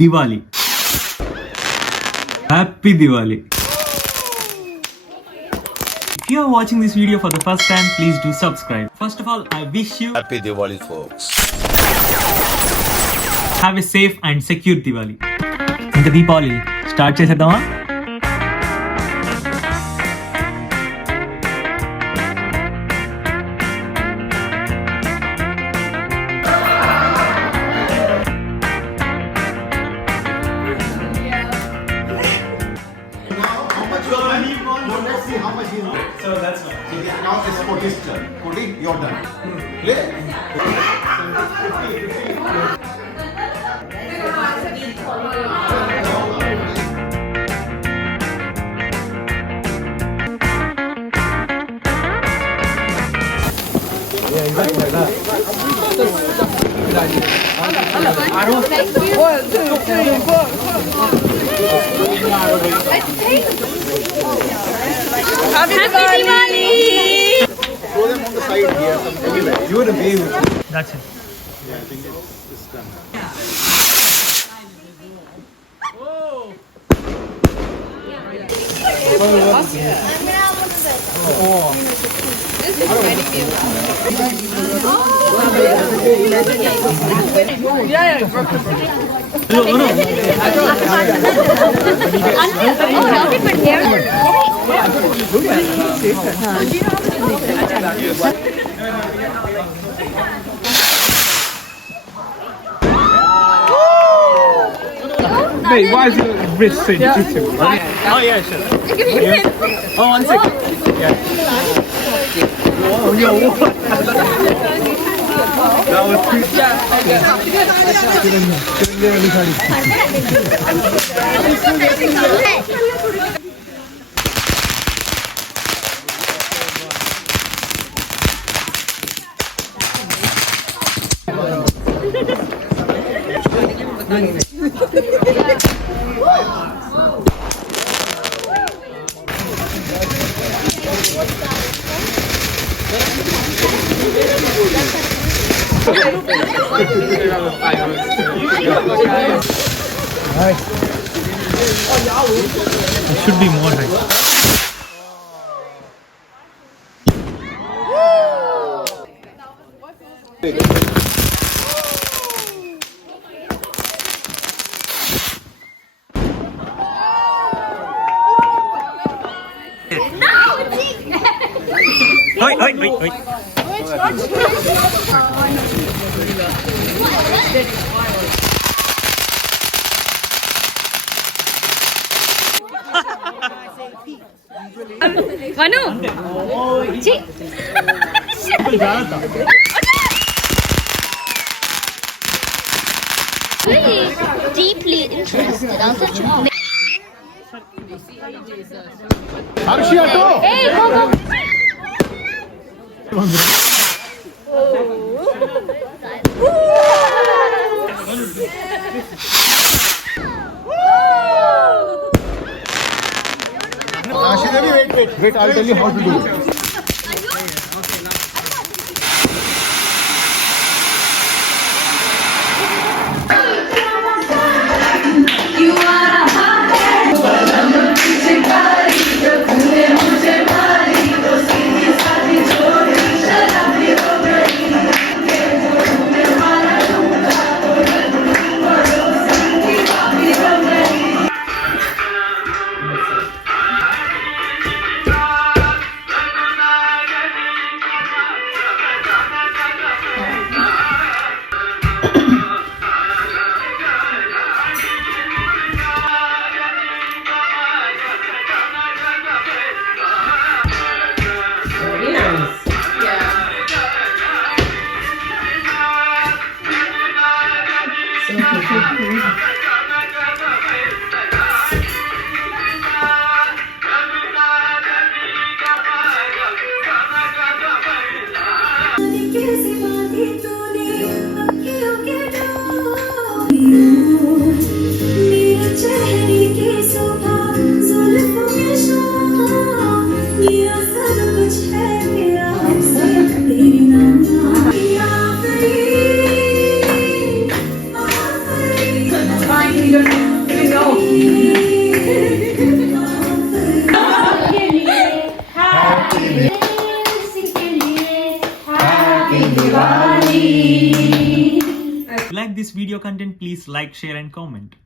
Diwali. Happy Diwali. If you are watching this video for the first time, please do subscribe. First of all, I wish you Happy Diwali, folks. have a safe and secure Diwali. ఇంకా Deepavali start చేసేద్దామా? Let's see how much you know. So that's not. Now it's Cody's turn. Cody, you're done. Play. Happy Diwali! Throw them on the side here. Anyway, you would be with me. That's it. Yeah, I think it's done. Wait, why is your wrist sensitive? Oh yeah, sure. Oh, 1 second. Yeah. Oh, yo. That was cute. It should be more high. Wait. Manu! Chi! Really deeply interested. I was such a Hey, go! Wait, I'll tell you how to do it. If you like this video content, please like, share and comment.